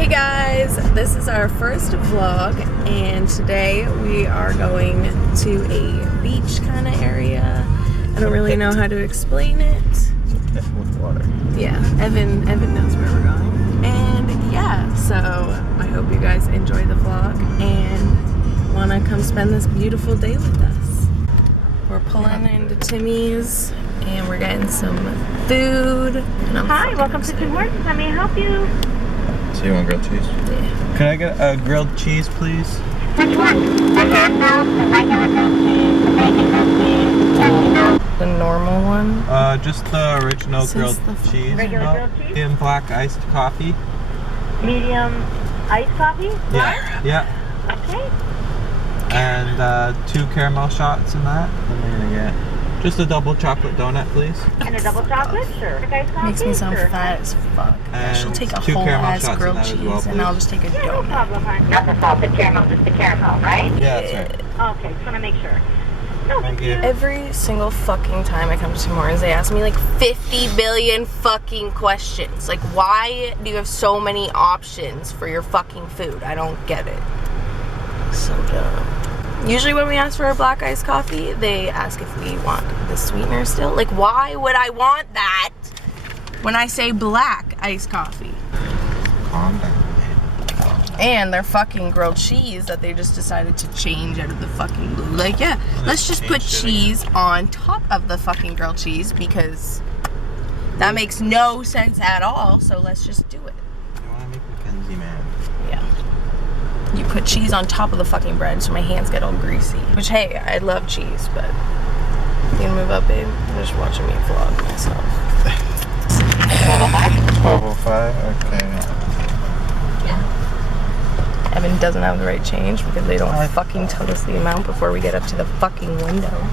Hey guys, this is our first vlog and today we are going to a beach kind of area. I don't really know how to explain it. It's a pit with water. Yeah, Evan knows where we're going. And yeah, so I hope you guys enjoy the vlog and want to come spend this beautiful day with us. We're pulling into Timmy's and we're getting some food. And Hi, welcome to Tim Hortons. How may I help you? So you want grilled cheese? Yeah. Can I get a grilled cheese, please? Which one? The ham milk, the regular grilled cheese, the bacon grilled cheese, The normal one? Just the original Since grilled the cheese. Regular milk grilled cheese? in black iced coffee. medium iced coffee. Yeah. Yeah. Okay. And 2 caramel shots in that. And we're gonna get just a double chocolate donut, please. And a double chocolate? Sure. Iced coffee? Makes me sound Sure. fat as fuck. And She'll take a 2 whole caramel ass shots in grilled that as cheese well, and I'll please. just take a Yeah, no donut. problem, hon. Not the salted caramel, just the caramel, right? Yeah, that's right. Okay, just want to make sure. No, Thank you. Every single fucking time I come to Tim Hortons, they ask me like 50 billion fucking questions. Like, why do you have so many options for your fucking food? I don't get it. So dumb. Usually when we ask for a black iced coffee, they ask if we want the sweetener still. Like, why would I want that when I say black iced coffee? Calm down. And their fucking grilled cheese that they just decided to change out of the fucking blue. Like, yeah, let's just put cheese on top of the fucking grilled cheese because that makes no sense at all. So let's just do it. You wanna make Mackenzie mad? Yeah. You put cheese on top of the fucking bread so my hands get all greasy. Which, hey, I love cheese, but you can move up, babe. I'm just watching me vlog myself. 12:05. Okay. Evan doesn't have the right change because they don't fucking tell us the amount before we get up to the fucking window.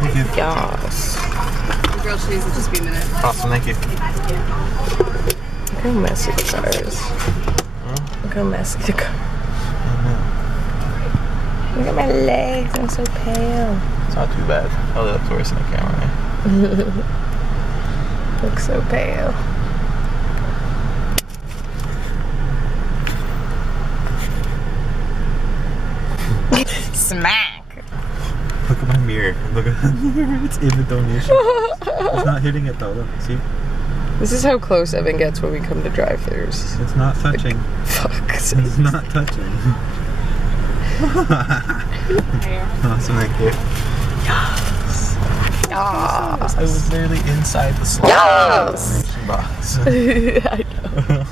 Thank you. Yes. The grilled cheese will just be a minute. Awesome. Thank you. Look how messy the car is. Look how messy the car. Look at my legs, I'm so pale. It's not too bad. Oh, that's worse than the camera. Look so pale. Smack. Look at my mirror. Look at the mirror. It's in the donation box. It's not hitting it though. Look, see? This is how close Evan gets when we come to drive-thrus. It's not touching. Fuck. It's not touching. Awesome, thank you. Yes. I was literally inside the slot Yes. donation box. I know.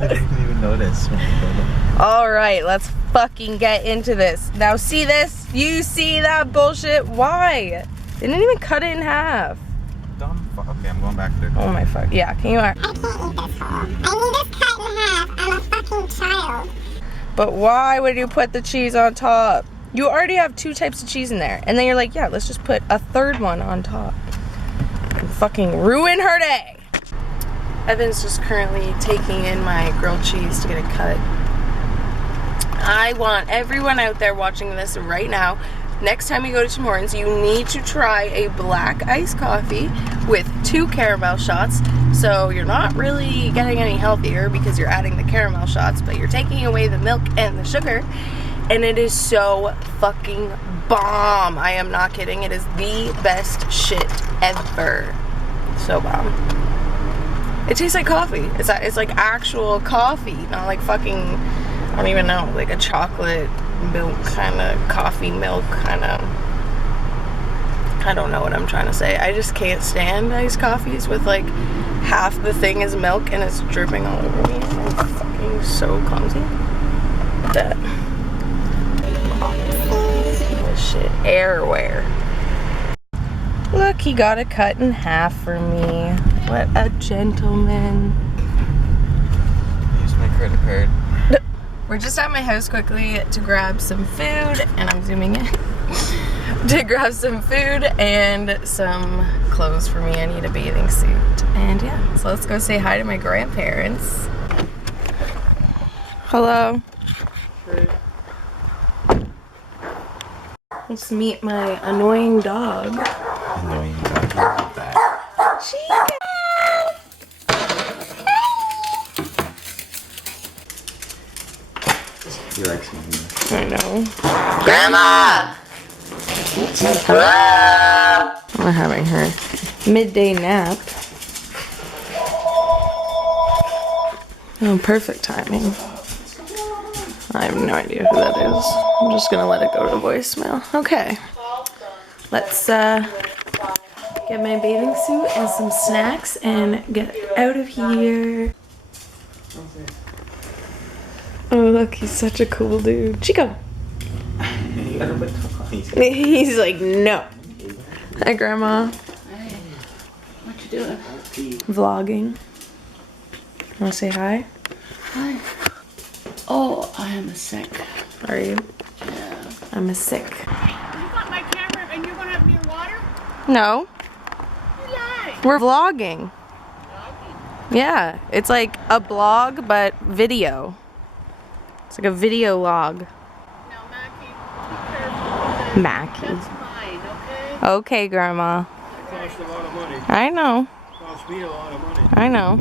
I didn't even notice when you did it. Alright, let's fucking get into this. Now see this? You see that bullshit? Why? They didn't even cut it in half. Dumb fuck. Okay, I'm going back there. Oh my fuck. Yeah, can you I can't eat this whole. I need this cut in half. I'm a fucking child. But why would you put the cheese on top? You already have 2 types of cheese in there. And then you're like, yeah, let's just put a 3rd one on top. And fucking ruin her day. Evan's just currently taking in my grilled cheese to get it cut. I want everyone out there watching this right now, next time you go to Tim Hortons, you need to try a black iced coffee with 2 caramel shots. So you're not really getting any healthier because you're adding the caramel shots, but you're taking away the milk and the sugar. And it is so fucking bomb. I am not kidding. It is the best shit ever. So bomb. It tastes like coffee. It's like actual coffee, not like fucking, I don't even know, like a chocolate milk kind of, coffee milk kind of. I don't know what I'm trying to say. I just can't stand iced coffees with like half the thing is milk and it's dripping all over me. I'm fucking so clumsy. That. This shit everywhere. Look, he got it cut in half for me. What a gentleman. Use my credit card. We're just at my house quickly to grab some food, and I'm zooming in. To grab some food and some clothes for me. I need a bathing suit. And yeah, so let's go say hi to my grandparents. Hello. Hey. Let's meet my annoying dog. Annoying dog. Chica! He likes me. I know. Grandma! Hello? We're having her midday nap. Oh, perfect timing. I have no idea who that is. I'm just gonna let it go to voicemail. Okay. Let's get my bathing suit and some snacks and get out of here. Oh look, he's such a cool dude. Chico! He's like, no. Hi, Grandma. Hey, what you doing? Vlogging. Wanna say hi? Hi. Oh, I am sick. Are you? Yeah. I'm a sick. You got my camera and you're gonna have me in water? No. You lie. We're vlogging. Yeah, it's like a blog, but video. It's like a video log. Now, Mackie, be careful. Mackie. That's mine, okay? Okay, Grandma. It costs a lot of money. I know. It costs me a lot of money. I know.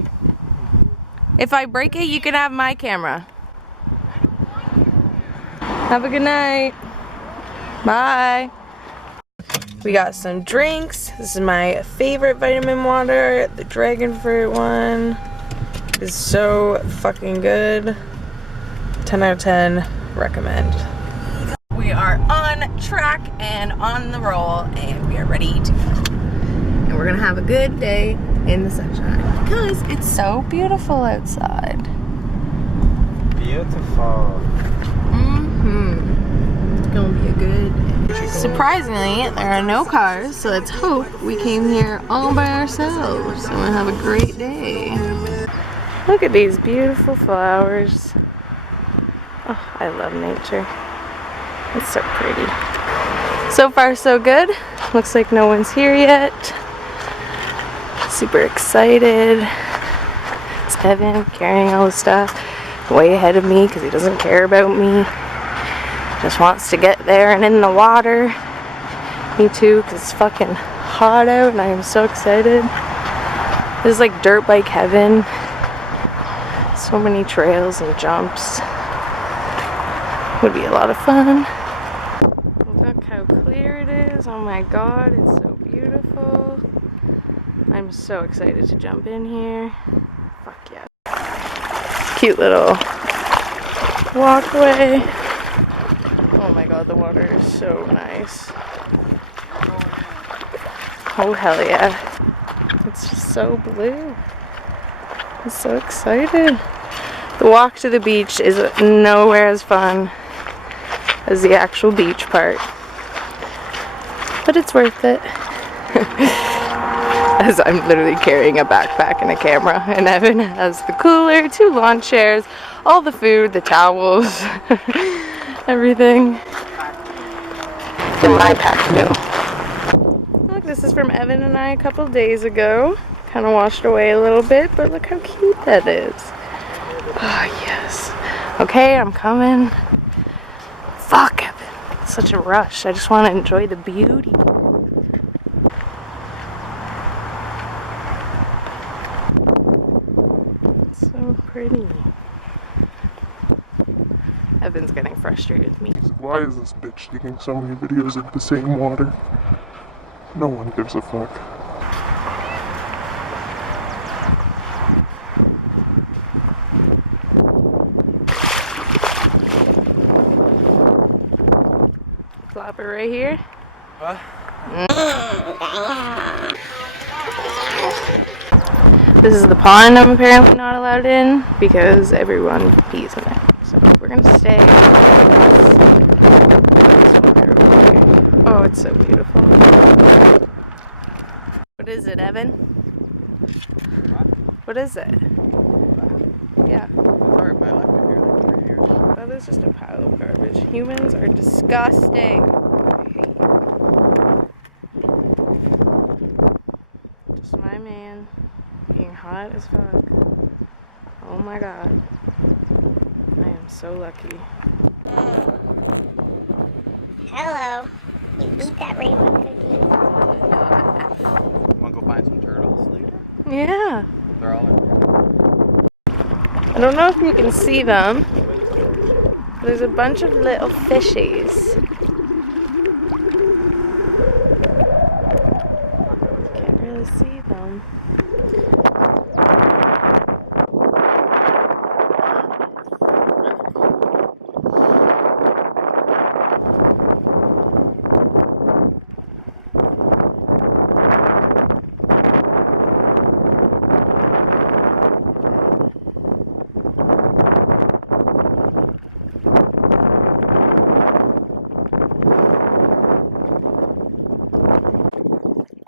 If I break it, you can have my camera. Have a good night. Bye. We got some drinks. This is my favorite vitamin water, the dragon fruit one. It's so fucking good. 10 out of 10, recommend. We are on track and on the roll, and we are ready to go. And we're gonna have a good day in the sunshine because it's so beautiful outside. Beautiful. It's gonna be a good day. Surprisingly, there are no cars, so let's hope we came here all by ourselves and we'll have a great day. Look at these beautiful flowers. Oh, I love nature. It's so pretty. So far, so good. Looks like no one's here yet. Super excited. It's Evan carrying all the stuff way ahead of me because he doesn't care about me. Just wants to get there and in the water. Me too, because it's fucking hot out and I am so excited. This is like dirt bike heaven. So many trails and jumps. Would be a lot of fun. Look how clear it is. Oh my god, it's so beautiful. I'm so excited to jump in here. Fuck yeah. Cute little walkway. Oh my god, the water is so nice. Oh hell yeah. It's just so blue. I'm so excited. The walk to the beach is nowhere as fun as the actual beach part. But it's worth it. As I'm literally carrying a backpack and a camera, and Evan has the cooler, 2 lawn chairs, all the food, the towels, everything. And my pack too. Look, this is from Evan and I a couple days ago. Kind of washed away a little bit, but look how cute that is. Oh, yes. Okay, I'm coming. Fuck, Evan. It's such a rush. I just want to enjoy the beauty. It's so pretty. Evan's getting frustrated with me. Why is this bitch taking so many videos of the same water? No one gives a fuck. Flopper right here. What? This is the pond I'm apparently not allowed in because everyone pees in it. So we're gonna stay. Oh, it's so beautiful. What is it, Evan? What is it? Yeah. Sorry if I left it here like 3 years. That is just a pile of garbage. Humans are disgusting. I hate you. Just my man being hot as fuck. Oh my god. I am so lucky. Hello. You eat that rainbow cookie? Wanna go find some turtles later? Yeah. They're all in. I don't know if you can see them. There's a bunch of little fishies. Can't really see them.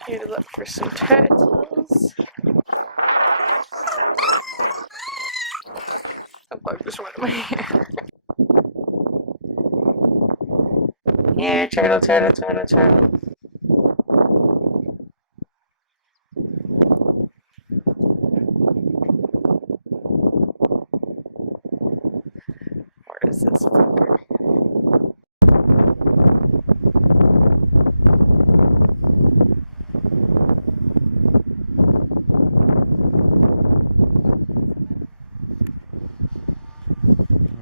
Here to look for some turtles. A bug just went in my hair. Yeah, turtle, turtle, turtle, turtle. Where is this fucker?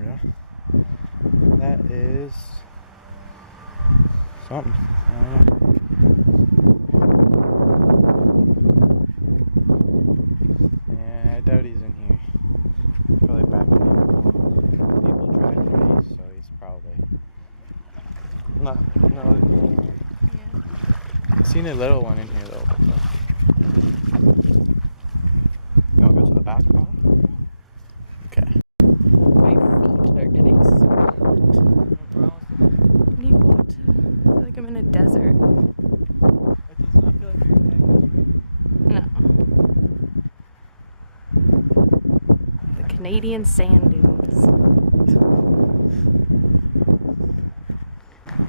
Yeah. That is something. I don't know. Yeah, I doubt he's in here. Probably back in here. People drive trees, so he's probably not in here. Yeah. I've seen a little one in here though. You wanna go to the back, Paul? Okay. My feet are getting so hot. I need water. I feel like I'm in a desert. It does not feel like you're in Vegas, right? No. The Canadian sand dunes.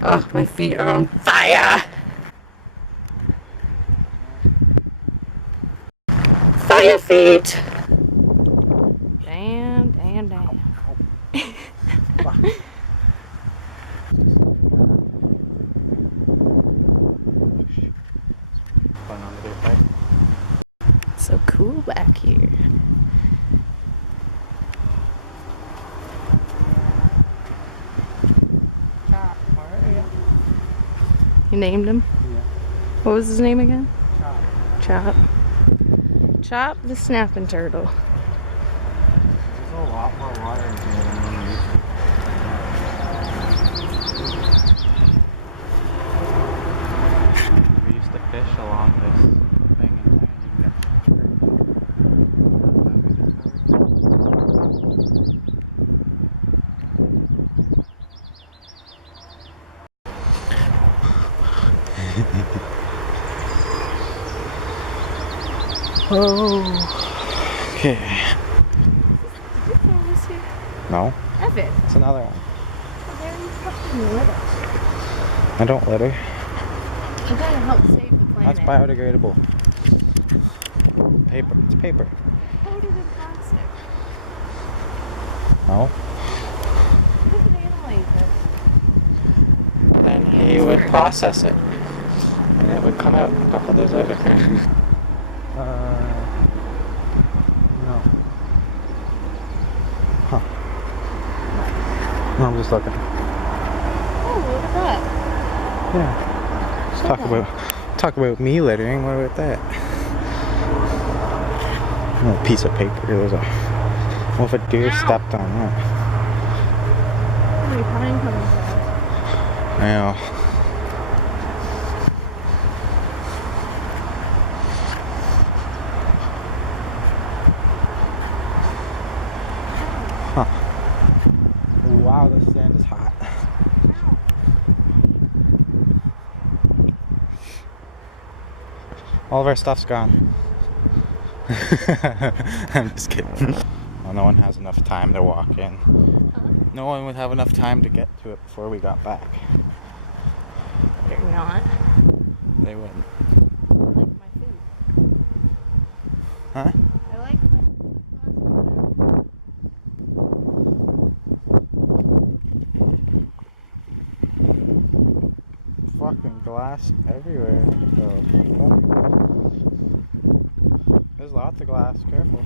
Oh, my feet are on fire! Fire feet! Damn, damn, damn. Fun on the dirt bike. So cool back here. Chop, alright, yeah. You named him? Yeah. What was his name again? Chop. Chop. Chop the snapping turtle. There's a lot more water in here than we used to. We used to fish along this thing in there and you can Oh. Okay. Did you throw this here? No, Evan. it's another one. Why are you fucking litter? I don't litter. I'm trying to help save the planet. That's biodegradable. Paper. It's paper. Coated in plastic. No. Who could analyze this? Then he would process it. And it would come out a couple days later. No. Huh. No, I'm just looking. Oh, look at that. Yeah. Let's talk about me littering. What about that? A piece of paper. There's a. What if a deer stepped on that? Holy pine cones out. I know. Huh. Wow, this sand is hot. All of our stuff's gone. I'm just kidding. Well, no one has enough time to walk in. No one would have enough time to get to it before we got back. They're not. They wouldn't. I like my food. Huh? I like my Fucking glass everywhere. There's lots of glass, careful.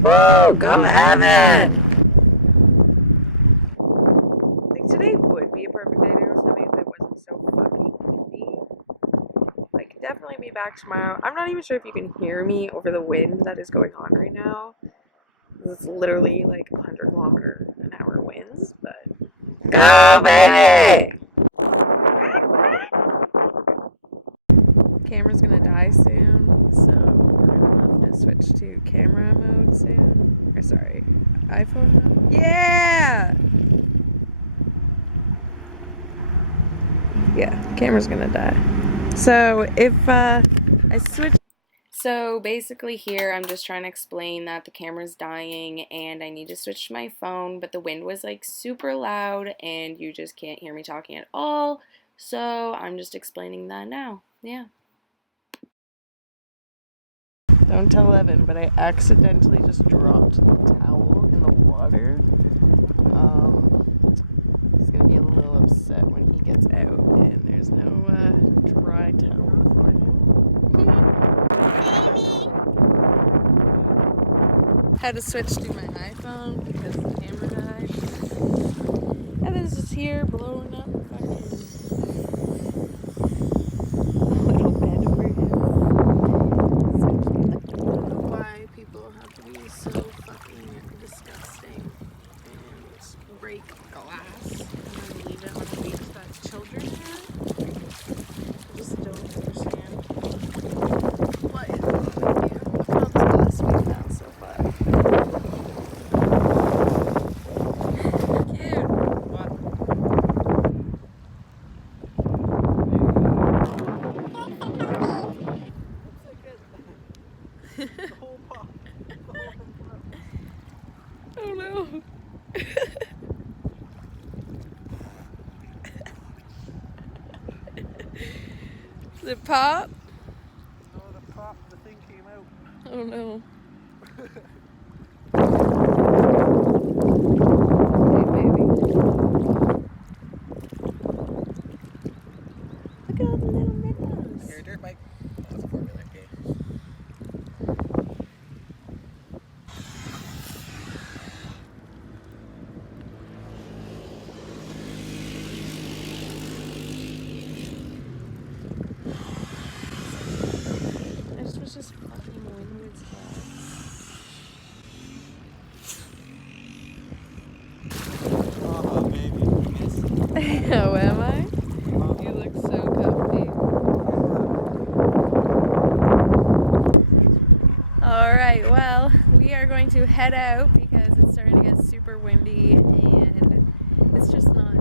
Woo! Go Evan! Like today would be a perfect day to go swimming if it wasn't so fucking windy. Like definitely be back tomorrow. I'm not even sure if you can hear me over the wind that is going on right now. It's literally like 100km/h winds, but go baby! Camera's gonna die soon, so we're gonna have to switch to camera mode soon. Or sorry, iPhone mode? Yeah! Yeah, camera's gonna die. So if I switch. So basically here I'm just trying to explain that the camera's dying and I need to switch to my phone, but the wind was like super loud and you just can't hear me talking at all. So I'm just explaining that now. Yeah. Don't tell Evan, but I accidentally just dropped the towel in the water. He's gonna be a little upset when he gets out and there's no dry towel for him. Had to switch to my iPhone because the camera died. Evan's just here blowing up fucking little bed over him. I don't know why people have to be so fucking disgusting and break glass and then leave it on a beach that children have. I just don't understand. What is wrong with you? How much glass we've found so far? Cute. What? Oh no. Did it pop? No, the thing came out. Oh no. Hey baby. Look at all the little minnows. Here, dirt bike. Oh, that's a 4-wheeler. Okay. I just wish this fucking wind would stop. Oh, baby. Oh, am I? You look so comfy. Alright, well, we are going to head out because it's starting to get super windy and it's just not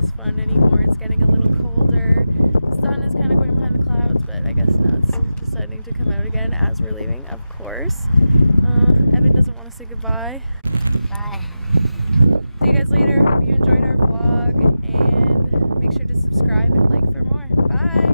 as fun anymore. It's getting a little colder. The sun is kind of going behind the clouds, but I guess now it's deciding to come out again as we're leaving, of course. Evan doesn't want to say goodbye. Bye. See you guys later. Hope you enjoyed our vlog and make sure to subscribe and like for more. Bye!